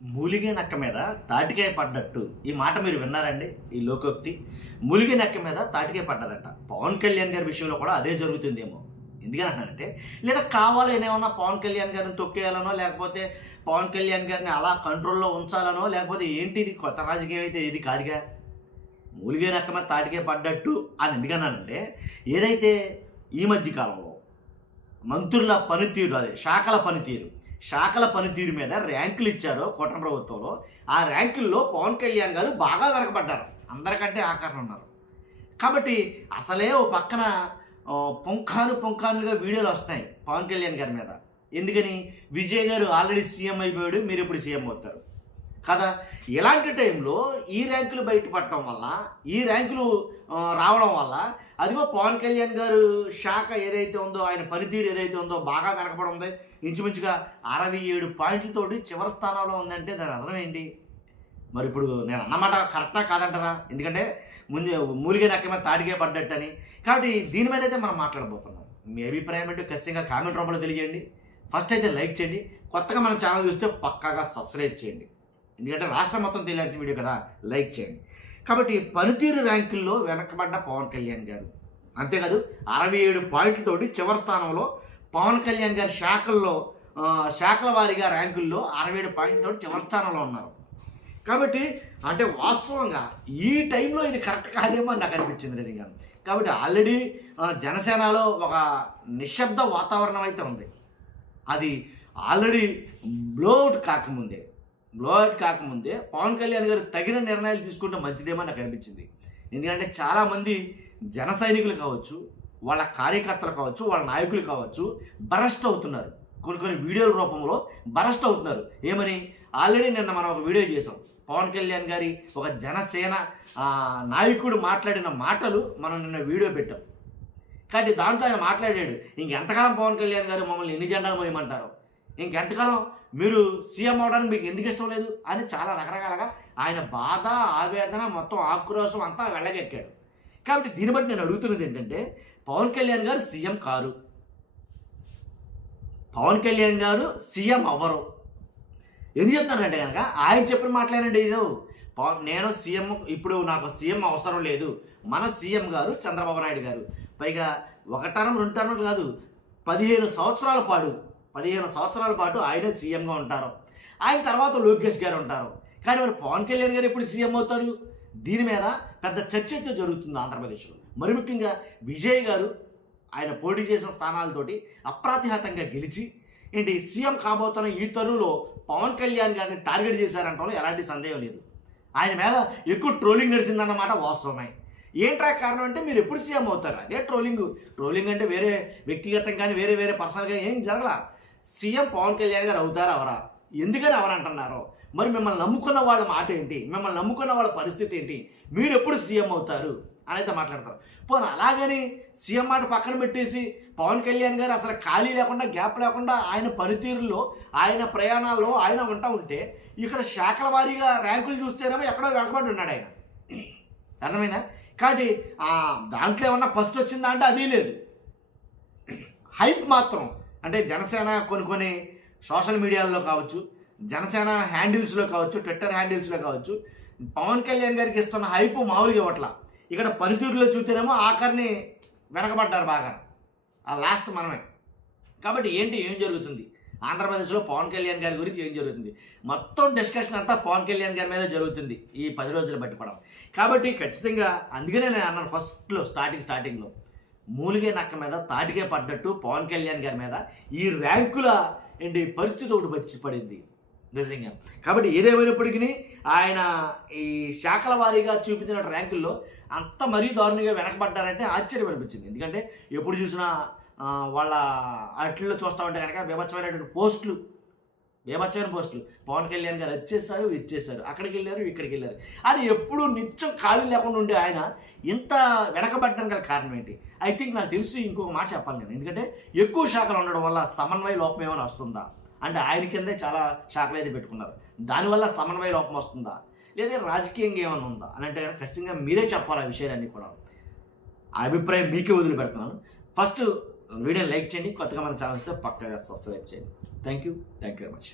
మూలిగే నక్క మీద తాటికాయ పడ్డట్టు ఈ మాట మీరు విన్నారండి? ఈ లోకోక్తి మూలిగే నక్క మీద తాటికాయ పడ్డదట. పవన్ కళ్యాణ్ గారి విషయంలో కూడా అదే జరుగుతుందేమో. ఎందుకని అంటున్నానంటే, లేదా కావాలని ఏమన్నా పవన్ కళ్యాణ్ గారిని తొక్కేయాలనో, లేకపోతే పవన్ కళ్యాణ్ గారిని అలా కంట్రోల్లో ఉంచాలనో, లేకపోతే ఏంటిది కొత్త రాజకీయం అయితే ఇది కాదుగా. మూలిగే నక్క మీద తాటికాయ పడ్డట్టు అని ఎందుకన్నానంటే, ఏదైతే ఈ మధ్య కాలంలో మంత్రుల పనితీరు, అదే శాఖల పనితీరు మీద ర్యాంకులు ఇచ్చారో కూటమి ప్రభుత్వంలో, ఆ ర్యాంకుల్లో పవన్ కళ్యాణ్ గారు బాగా వెనకబడ్డారు, అందరికంటే ఆఖరణ ఉన్నారు. కాబట్టి అసలే ఓ పక్కన పుంఖానుగా వీడియోలు వస్తున్నాయి పవన్ కళ్యాణ్ గారి మీద. ఎందుకని? విజయ్ గారు ఆల్రెడీ సీఎం అయిపోయాడు, మీరు ఎప్పుడు సీఎం అవుతారు కదా. ఇలాంటి టైంలో ఈ ర్యాంకులు బయటపడటం వల్ల, ఈ ర్యాంకులు రావడం వల్ల, అదిగో పవన్ కళ్యాణ్ గారు శాఖ ఏదైతే ఉందో, ఆయన పనితీరు ఏదైతే ఉందో బాగా వెనకబడి ఉంది, ఇంచుమించుగా 67 పాయింట్లతోటి చివరి స్థానంలో ఉందంటే దాని అర్థం ఏంటి? మరి ఇప్పుడు నేను అన్నమాట కరెక్టా కాదంటారా? ఎందుకంటే మూలిగే నక్క మీద తాటికే పడ్డట్టని. కాబట్టి దీని మీద అయితే మనం మాట్లాడబోతున్నాం. మీ అభిప్రాయం ఏంటో ఖచ్చితంగా కామెంట్ రూపంలో తెలియజేయండి. ఫస్ట్ అయితే లైక్ చేయండి, కొత్తగా మన ఛానల్ చూస్తే పక్కాగా సబ్స్క్రైబ్ చేయండి, ఎందుకంటే రాష్ట్రం మొత్తం తెలియాల్సిన వీడియో కదా, లైక్ చేయండి. కాబట్టి పనితీరు ర్యాంకుల్లో వెనకబడ్డ పవన్ కళ్యాణ్ గారు, అంతేకాదు 67 పాయింట్లతోటి చివరి స్థానంలో పవన్ కళ్యాణ్ గారి శాఖల వారీగా ర్యాంకుల్లో 67 పాయింట్లతోటి చివరి స్థానంలో ఉన్నారు. కాబట్టి అంటే వాస్తవంగా ఈ టైంలో ఇది కరెక్ట్ కాదేమో అని నాకు అనిపించింది నిజంగా. కాబట్టి ఆల్రెడీ జనసేనలో ఒక నిశ్శబ్ద వాతావరణం అయితే ఉంది. అది ఆల్రెడీ బ్లోఅవుట్ కాకముందే పవన్ కళ్యాణ్ గారు తగిన నిర్ణయాలు తీసుకుంటే మంచిదేమో నాకు అనిపించింది. ఎందుకంటే చాలామంది జన సైనికులు కావచ్చు, వాళ్ళ కార్యకర్తలు కావచ్చు, వాళ్ళ నాయకులు కావచ్చు, బరస్ట్ అవుతున్నారు. కొన్ని వీడియోల రూపంలో బరస్ట్ అవుతున్నారు. ఏమని? ఆల్రెడీ నిన్న మనం ఒక వీడియో చేసాం, పవన్ కళ్యాణ్ గారి ఒక జనసేన నాయకుడు మాట్లాడిన మాటలు మనం నిన్న వీడియో పెట్టాం. కాబట్టి దాంట్లో ఆయన మాట్లాడాడు, ఇంకెంతకాలం పవన్ కళ్యాణ్ గారు మమ్మల్ని ఎన్ని జెండాలు మోయమంటారు, ఇంకెంతకాలం మీరు సీఎం అవడానికి మీకు ఎందుకు ఇష్టం లేదు అని చాలా రకరకాలుగా ఆయన బాధ, ఆవేదన, మొత్తం ఆక్రోశం అంతా వెళ్ళగెక్కాడు. కాబట్టి దీన్ని బట్టి నేను అడుగుతున్నది ఏంటంటే, పవన్ కళ్యాణ్ గారు సీఎం కారు, పవన్ కళ్యాణ్ గారు సీఎం అవ్వరు. ఎందుకు చెప్తున్నారంటే కనుక ఆయన చెప్పిన మాటలేనండి. ఇదో నేను సీఎం, ఇప్పుడు నాకు సీఎం అవసరం లేదు, మన సీఎం గారు చంద్రబాబు నాయుడు గారు, పైగా 1 టర్మ్ 2 టర్మ్ కాదు, 15 సంవత్సరాల పాటు ఆయనే సీఎంగా ఉంటారు. ఆయన తర్వాత లోకేష్ గారు ఉంటారు. కానీ మరి పవన్ కళ్యాణ్ గారు ఎప్పుడు సీఎం అవుతారు? దీని మీద పెద్ద చర్చ అయితే జరుగుతుంది ఆంధ్రప్రదేశ్లో. మరి ముఖ్యంగా విజయ్ గారు ఆయన పోటీ చేసిన స్థానాలతోటి అప్రాతిహతంగా గెలిచి సీఎం కాబోతున్న ఈ తరుణంలో పవన్ కళ్యాణ్ గారిని టార్గెట్ చేశారంటే ఎలాంటి సందేహం లేదు. ఆయన మీద ఎక్కువ ట్రోలింగ్ నడిచిందన్నమాట వాస్తవమే. ఏంట్రా కారణం అంటే, మీరు ఎప్పుడు సీఎం అవుతారు? అదే ట్రోలింగ్ అంటే వేరే వ్యక్తిగతం కానీ వేరే పర్సనల్ కానీ ఏం జరగలా. సీఎం పవన్ కళ్యాణ్ గారు అవుతారా అవరా? ఎందుకని అవరంటున్నారో, మరి మిమ్మల్ని నమ్ముకున్న వాళ్ళ మాట ఏంటి, మిమ్మల్ని నమ్ముకున్న వాళ్ళ పరిస్థితి ఏంటి, మీరు ఎప్పుడు సీఎం అవుతారు అని అయితే మాట్లాడతారు. పోనీ అలాగని సీఎం మాట పక్కన పెట్టేసి పవన్ కళ్యాణ్ గారు అసలు ఖాళీ లేకుండా, గ్యాప్ లేకుండా ఆయన పనితీరులో, ఆయన ప్రయాణాల్లో ఆయన ఉంటే, ఇక్కడ శాఖల వారీగా ర్యాంకులు చూస్తేనేమో ఎక్కడో వెనకబడి ఉన్నాడు ఆయన. అర్థమైందా? కాబట్టి దాంట్లో ఏమన్నా ఫస్ట్ వచ్చిందా అంటే అది లేదు. హైప్ మాత్రం అంటే జనసేన కొన్ని సోషల్ మీడియాలో కావచ్చు, జనసేన హ్యాండిల్స్లో కావచ్చు, ట్విట్టర్ హ్యాండిల్స్లో కావచ్చు, పవన్ కళ్యాణ్ గారికి ఇస్తున్న హైప్ మామూలుగా ఇవ్వట్లా. ఇక్కడ పనితీరులో చూస్తేనేమో ఆఖరిని వెనకబడ్డారు బాగా, ఆ లాస్ట్ మనమే. కాబట్టి ఏం జరుగుతుంది ఆంధ్రప్రదేశ్లో పవన్ కళ్యాణ్ గారి గురించి ఏం జరుగుతుంది? మొత్తం డిస్కషన్ అంతా పవన్ కళ్యాణ్ గారి మీద జరుగుతుంది ఈ 10 రోజులు బట్టిపడం. కాబట్టి ఖచ్చితంగా అందుకనే నేను అన్నాను ఫస్ట్లో స్టార్టింగ్లో, మూలిగే నక్క మీద తాటికే పడ్డట్టు పవన్ కళ్యాణ్ గారి మీద ఈ ర్యాంకుల పరిస్థితి ఒకటి వచ్చి పడింది నిజంగా. కాబట్టి ఏదేమైనప్పటికీ ఆయన ఈ శాఖల వారీగా చూపించిన ర్యాంకుల్లో అంత మరీ దారుణంగా వెనకబడ్డారంటే ఆశ్చర్యం అనిపించింది. ఎందుకంటే ఎప్పుడు చూసినా వాళ్ళ అట్లలో చూస్తూ ఉంటే కనుక బీభత్సమైన పోస్టులు, పవన్ కళ్యాణ్ గారు వచ్చేసారు, ఇచ్చేసారు, అక్కడికి వెళ్ళారు, ఇక్కడికి వెళ్ళారు అని ఎప్పుడు నిత్యం ఖాళీ లేకుండా ఉండే ఆయన ఇంత వెనకబడ్డానికి గల కారణం ఏంటి? ఐ థింక్ నాకు తెలిసి ఇంకొక మాట చెప్పాలి నేను. ఎందుకంటే ఎక్కువ శాఖలు ఉండడం వల్ల సమన్వయ లోపం ఏమైనా వస్తుందా అంటే, ఆయన కిందే చాలా శాఖలు అయితే పెట్టుకున్నారు, దానివల్ల సమన్వయ లోపం వస్తుందా, లేదా రాజకీయంగా ఏమైనా ఉందా అని అంటే ఖచ్చితంగా మీరే చెప్పాలి ఆ విషయాలన్నీ కూడా. ఆ అభిప్రాయం మీకే వదిలిపెడుతున్నాను. ఫస్ట్ వీడియోని లైక్ చేయండి, కొత్తగా మన ఛానల్ పక్కగా సబ్స్క్రైబ్ చేయండి. Thank you very much.